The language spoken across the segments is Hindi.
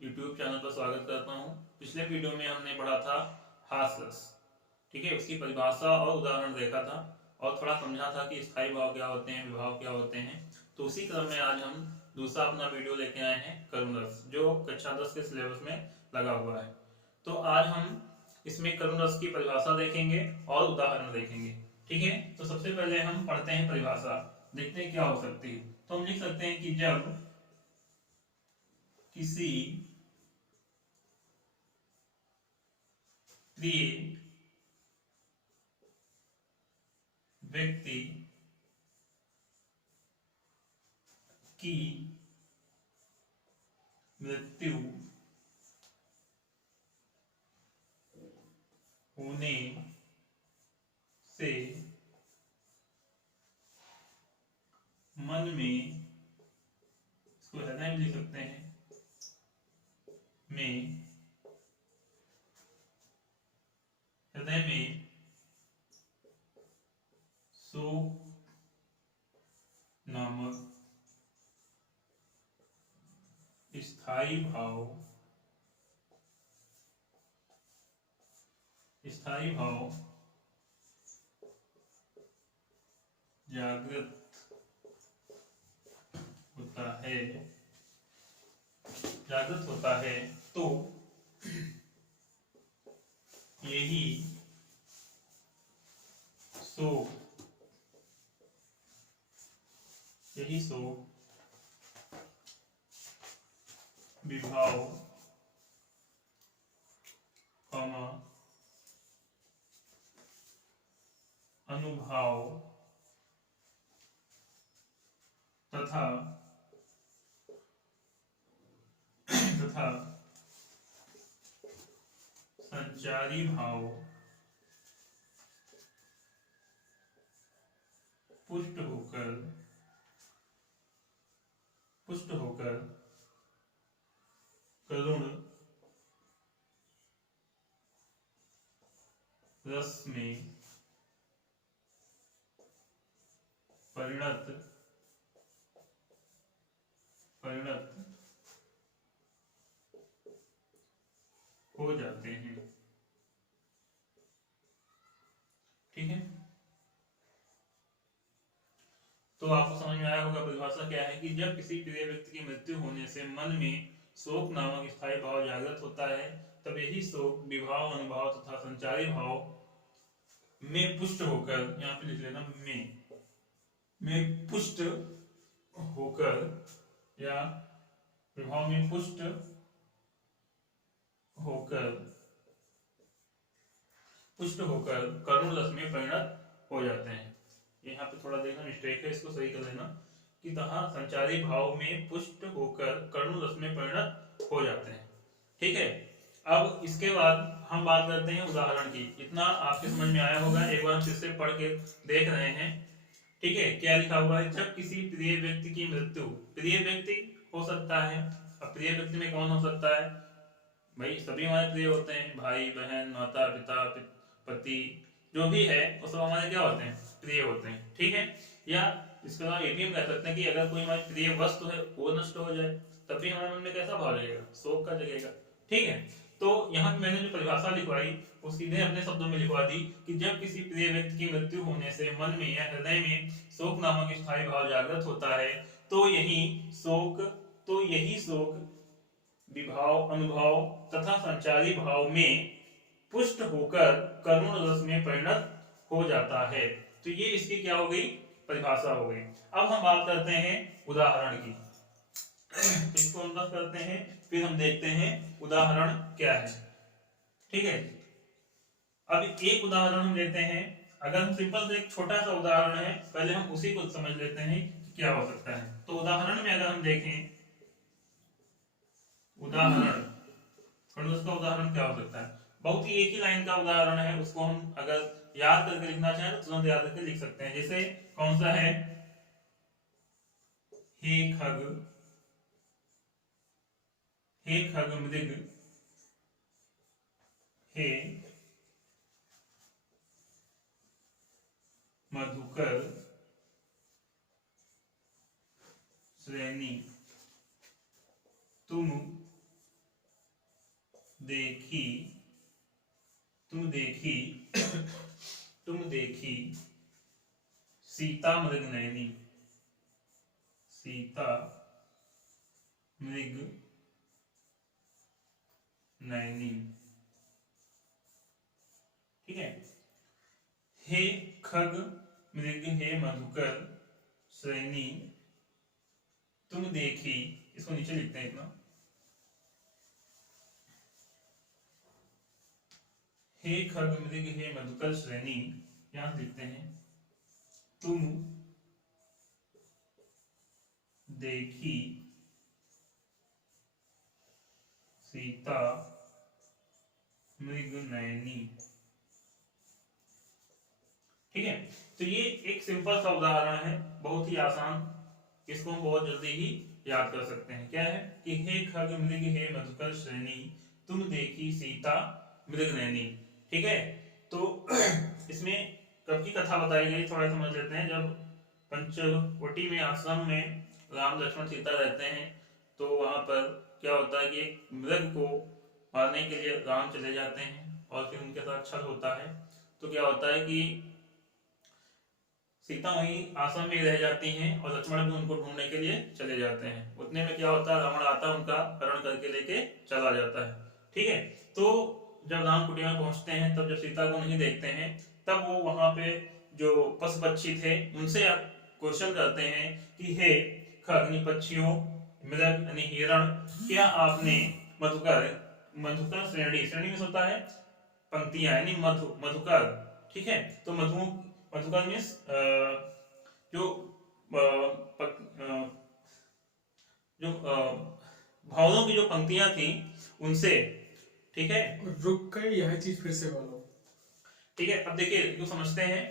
YouTube चैनल पर स्वागत करता हूँ। पिछले वीडियो में हमने पढ़ा था हास रस, ठीक है। उसकी परिभाषा और उदाहरण देखा था और थोड़ा समझा था कि स्थायी भाव क्या होते हैं, विभाव क्या होते हैं। तो उसी क्रम में आज हम दूसरा अपना वीडियो लेके आए हैं करुण रस, जो कक्षा 10 के सिलेबस में लगा हुआ है। तो आज हम इसमें करुण रस की परिभाषा देखेंगे और उदाहरण देखेंगे, ठीक है। तो सबसे पहले हम पढ़ते हैं परिभाषा, देखते हैं क्या हो सकती है। तो हम लिख सकते हैं कि जब किसी प्रिय व्यक्ति की मृत्यु होने से मन में, इसको हृदय में लिख सकते हैं, में हृदय में शोक नामक स्थायी भाव जागृत होता है, तो यही शोक विभाव, अनुभाव तथा संचारी भाव पुष्ट होकर करुण रस में परिणत हो जाते हैं, ठीक है। तो आपको समझ में आया होगा परिभाषा क्या है कि जब किसी प्रिय व्यक्ति की मृत्यु होने से मन में शोक नामक स्थायी भाव जागृत होता है, तब यही शोक विभाव, अनुभाव तथा संचारी भाव में पुष्ट होकर, यहाँ पे लिख लेना में पुष्ट होकर, या विभाव में पुष्ट होकर करुण रस में परिणत हो जाते हैं। यहाँ पे थोड़ा देखना मिस्टेक है, इसको सही कर लेना कि तथा संचारी भाव में पुष्ट होकर करुण रस में परिणत हो जाते हैं, ठीक है। अब इसके बाद हम बात करते हैं उदाहरण की। इतना आपके समझ में आया होगा, एक बार फिर से पढ़ के देख रहे हैं, ठीक है। क्या लिखा हुआ है? जब किसी प्रिय व्यक्ति की मृत्यु, प्रिय व्यक्ति हो सकता है। अब प्रिय व्यक्ति में कौन हो सकता है? भाई सभी हमारे प्रिय होते हैं, भाई बहन, माता पिता, पति, जो भी है वो सब हमारे क्या होते हैं? प्रिय होते हैं, ठीक है। या इसके अलावा ये भी हम कह सकते हैं कि अगर कोई हमारी प्रिय वस्तु है वो नष्ट हो जाए, तब भी हमारे मन में कैसा भाव लगेगा? शोक का लगेगा, ठीक है। तो यहाँ पे मैंने जो परिभाषा लिखवाई वो सीधे अपने शब्दों में लिखवा दी कि जब किसी प्रिय व्यक्ति की मृत्यु होने से मन में या हृदय में शोक नामक स्थायी भाव जागृत होता है, तो यही शोक विभाव, अनुभाव तथा संचारी भाव में पुष्ट होकर करुण रस में परिणत हो जाता है। तो ये इसकी क्या हो गई? परिभाषा हो गई। अब हम बात करते हैं उदाहरण की। इसको हम बस करते हैं, फिर हम देखते हैं उदाहरण क्या है, ठीक है। अब एक उदाहरण हम लेते हैं। अगर हम सिंपल से एक छोटा सा उदाहरण है, पहले हम उसी को समझ लेते हैं कि क्या हो सकता है। तो उदाहरण में अगर हम देखें, उदाहरण खड़ूस का उदाहरण क्या हो सकता है? बहुत ही एक ही लाइन का उदाहरण है, उसको हम अगर याद करके लिखना चाहें तो तुरंत याद करके लिख सकते हैं। जैसे कौन सा है? हे खग मृग, हे मधुकर श्रेणी, तुम देखी, तुम देखी तुम देखी सीता मृग नयनी, सीता मृग नयनी। ठीक है। हे खग मृग हे मधुकर श्रेणी, तुम देखी, इसको नीचे लिखते हैं इतना, हे खग मृग हे मधुकर श्रेणी, यहां लिखते हैं तुम देखी सीता मृग नयनी। ठीक है। तो ये एक सिंपल सा उदाहरण है, बहुत ही आसान, इसको हम बहुत जल्दी ही याद कर सकते हैं। क्या है कि हे खग मृग हे मधुकर श्रेणी, तुम देखी सीता मृग नयनी। ठीक है। तो इसमें कब की कथा बताई गई, थोड़ा समझ लेते हैं। जब पंचवटी में, आश्रम में राम लक्ष्मण सीता रहते हैं, तो वहां पर क्या होता है कि एक मृग को मारने के लिए राम चले जाते हैं और फिर उनके साथ छल होता है। तो क्या होता है कि सीता वहीं आश्रम में रह जाती हैं और लक्ष्मण भी उनको ढूंढने के लिए चले जाते हैं। उतने में क्या होता है, रावण आता है, उनका हरण करके लेके चला जाता है। ठीक है। तो जब राम कुटिया में पहुंचते हैं, तब जब सीता को नहीं देखते हैं, तब वो वहां पे जो पशु पक्षी थे उनसे क्वेश्चन करते हैं कि हे खग पक्षियों, मृग यानी हिरण, क्या आपने मधुकर, मधुकर श्रेणी, श्रेणी में होता है पंक्तियां यानी मधु, मधुकर। ठीक है। तो मधुकर मीन्स जो जो भावों की जो पंक्तियां थी उनसे। ठीक है। रुक कर यह चीज फिर से बोलो। ठीक है। अब देखिए, जो समझते हैं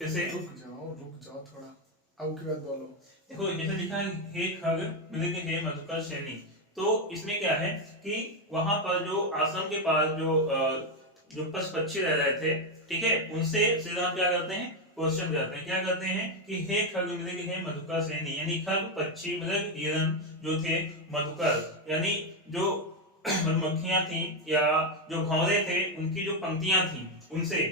फिर से। रुक जाओ थोड़ा, अब की बात बोलो। देखो जैसे लिखा है हे खग मृग हे मधुकर श्रेणी, तो इसमें क्या है कि वहां पर जो आश्रम के पास जो पशु पक्षी रह रहे थे, ठीक है, उनसे श्री राम क्या करते हैं, क्वेश्चन करते हैं। क्या करते हैं कि हे खग मृग हे मधुकर श्रेणी, यानी खग पक्षी मृग हिरण जो थे, मधुकर यानी जो मधुमक्खियां थी या जो भंवरे थे, उनकी जो पंक्तियां थी, उनसे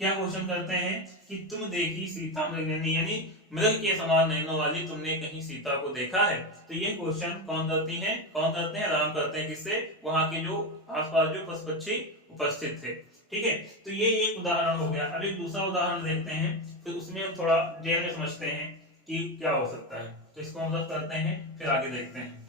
क्या क्वेश्चन करते हैं कि तुम देखी सीता मृगनयनी, यानी मृग के समान नैनों वाली तुमने कहीं सीता को देखा है। तो ये क्वेश्चन कौन करती हैं, कौन करते हैं, राम करते हैं। किससे, वहां के जो आसपास जो पशु पक्षी उपस्थित थे। ठीक है। तो ये एक उदाहरण हो गया। अब एक दूसरा उदाहरण देखते हैं, तो उसमें हम थोड़ा डिटेल में समझते हैं कि क्या हो सकता है। तो इसको हम रद्द करते हैं, फिर आगे देखते हैं।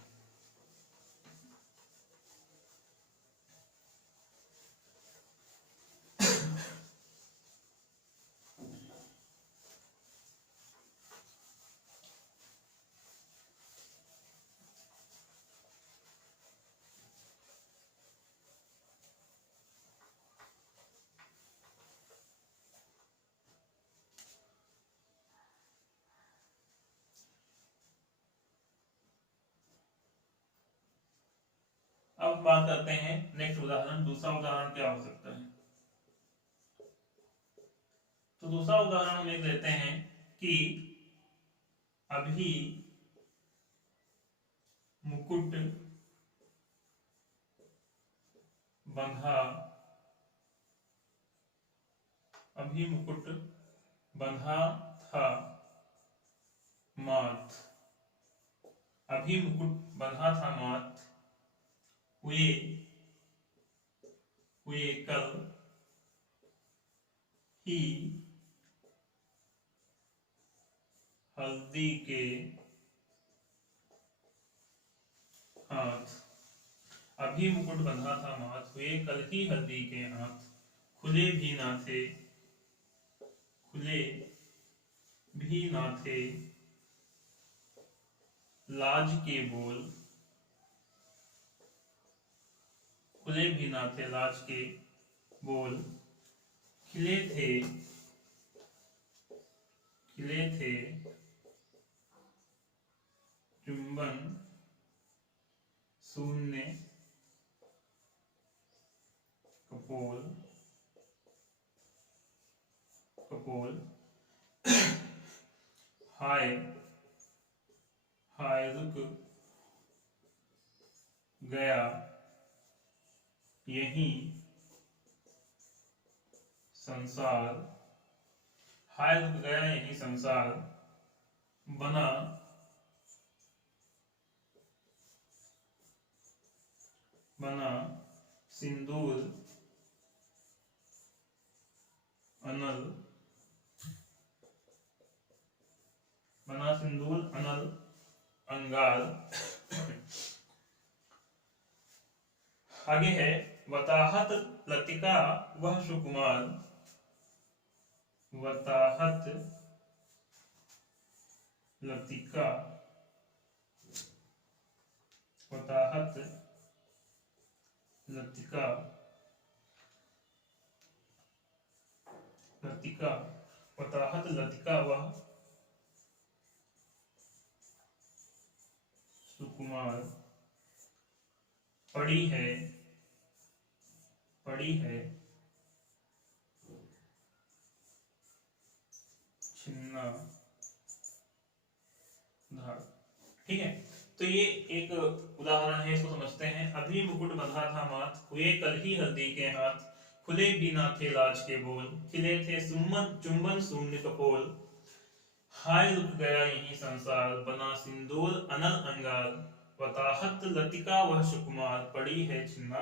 अब बात करते हैं नेक्स्ट उदाहरण। दूसरा उदाहरण क्या हो सकता है। तो दूसरा उदाहरण हम एक लेते हैं कि अभी मुकुट बंधा, अभी मुकुट बंधा था माथ, अभी मुकुट बंधा था माथ, हुए हुए कल ही हल्दी के हाथ, अभी मुकुट बंधा था माथ, हुए कल ही हल्दी के हाथ, खुले भी ना थे, खुले भी ना थे लाज के बोल, खुले भी ना थे लाज के बोल, खिले थे, खिले थे चुंबन शून्य कपोल, कपोल, हाय हाय रुक गया यही संसार, हाय रुक गया यही संसार, बना सिंदूर अनल, अंगार। आगे है वताहत लतिका वह सुकुमार, वताहत लतिका, वताहत लतिका, वताहत लतिका वह सुकुमार, पड़ी है छिन्ना धार। ठीक है, तो ये एक उदाहरण है, इसको समझते हैं। अभी मुकुट बंधा था माथ, हुए कल ही हल्दी के हाथ, खुले भी ना थे लाज के बोल, खिले थे चुंबन शून्य कपोल, हाय रुक गया यही संसार, बना सिंदूर अनल अंगार, वताहत लतिका वह सुकुमार, पड़ी है छिन्ना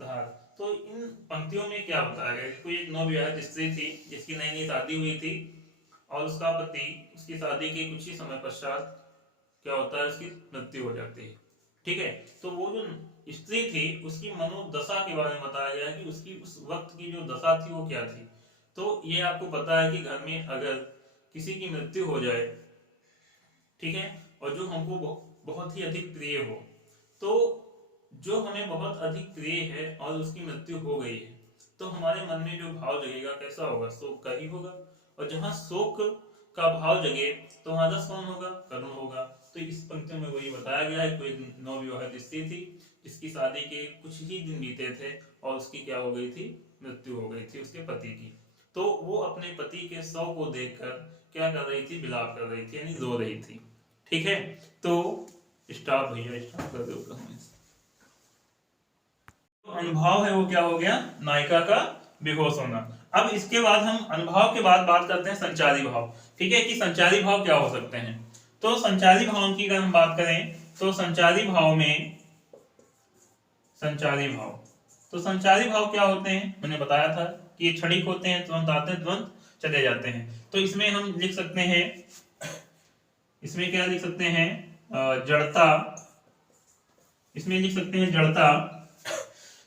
धार। तो इन पंक्तियों में क्या बताया गया? कोई एक नवविवाहित स्त्री थी जिसकी नई नई शादी हुई थी और उसका पति उसकी शादी के कुछ ही समय पश्चात क्या होता है, उसकी मृत्यु हो जाती है। ठीक है, तो वो जो स्त्री थी उसकी मनोदशा के बारे में बताया गया कि उसकी उस वक्त की जो दशा थी वो क्या थी। तो ये आपको पता है कि घर में अगर किसी की मृत्यु हो जाए, ठीक है, और जो हमको बहुत ही अधिक प्रिय हो, तो जो हमें बहुत अधिक प्रिय है और उसकी मृत्यु हो गई है, तो हमारे मन में जो भाव जगेगा कैसा होगा? शोक का ही होगा। और जहाँ शोक का भाव जगे तो वहां रस कौन होगा? करुण होगा। तो इस पंक्ति में वही बताया गया है, कोई नवविवाहित स्त्री थी जिसकी शादी के कुछ ही दिन बीते थे और उसकी क्या हो गई थी? मृत्यु हो गई थी उसके पति की। तो वो अपने पति के शव को देखकर क्या कर रही थी? विलाप कर रही थी, यानी रो रही थी। ठीक है, तो स्टॉप भैया, स्टॉप कर दो। अनुभव है वो क्या हो गया? नायिका का बेहोश होना। अब इसके बाद हम अनुभव के बाद बात करते हैं संचारी भाव। ठीक है, कि संचारी भाव क्या हो सकते हैं। तो संचारी भाव की अगर हम बात करें तो संचारी भाव क्या होते हैं? मैंने बताया था कि ये क्षणिक होते हैं, तुरंत आते हैं तुरंत चले जाते हैं। तो इसमें हम लिख सकते हैं, इसमें क्या लिख सकते हैं? जड़ता, इसमें लिख सकते हैं जड़ता,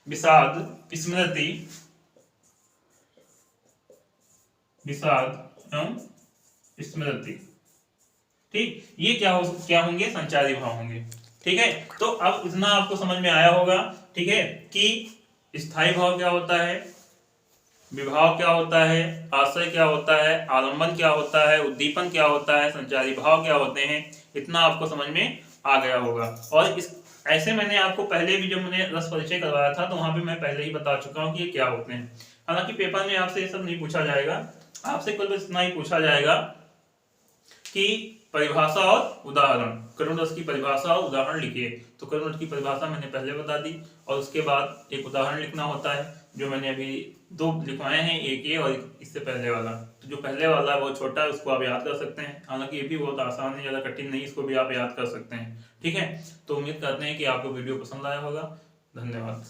विषाद, स्मृति, विषाद एवं स्मृति। ठीक, ये क्या होंगे? संचारी भाव होंगे। ठीक है, तो अब इतना आपको समझ में आया होगा। ठीक है, कि स्थायी भाव क्या होता है, विभाव क्या होता है, आश्रय क्या होता है, आलंबन क्या होता है, उद्दीपन क्या होता है, संचारी भाव क्या होते हैं, इतना आपको समझ में आ गया होगा। और इस ऐसे मैंने आपको पहले भी जब मैंने रस परिचय करवाया था तो वहां पे मैं पहले ही बता चुका हूँ कि ये क्या होते हैं। हालांकि पेपर में आपसे ये सब नहीं पूछा जाएगा, आपसे केवल इतना ही पूछा जाएगा कि परिभाषा और उदाहरण, करुण रस की परिभाषा और उदाहरण लिखिए। तो करुण रस की परिभाषा मैंने पहले बता दी और उसके बाद एक उदाहरण लिखना होता है, जो मैंने अभी 2 लिखवाए हैं, एक ये और इससे पहले वाला। तो जो पहले वाला है बहुत छोटा है, उसको आप याद कर सकते हैं। हालांकि ये भी बहुत आसान है, ज़्यादा कठिन नहीं, इसको भी आप याद कर सकते हैं। ठीक है, तो उम्मीद करते हैं कि आपको वीडियो पसंद आया होगा। धन्यवाद।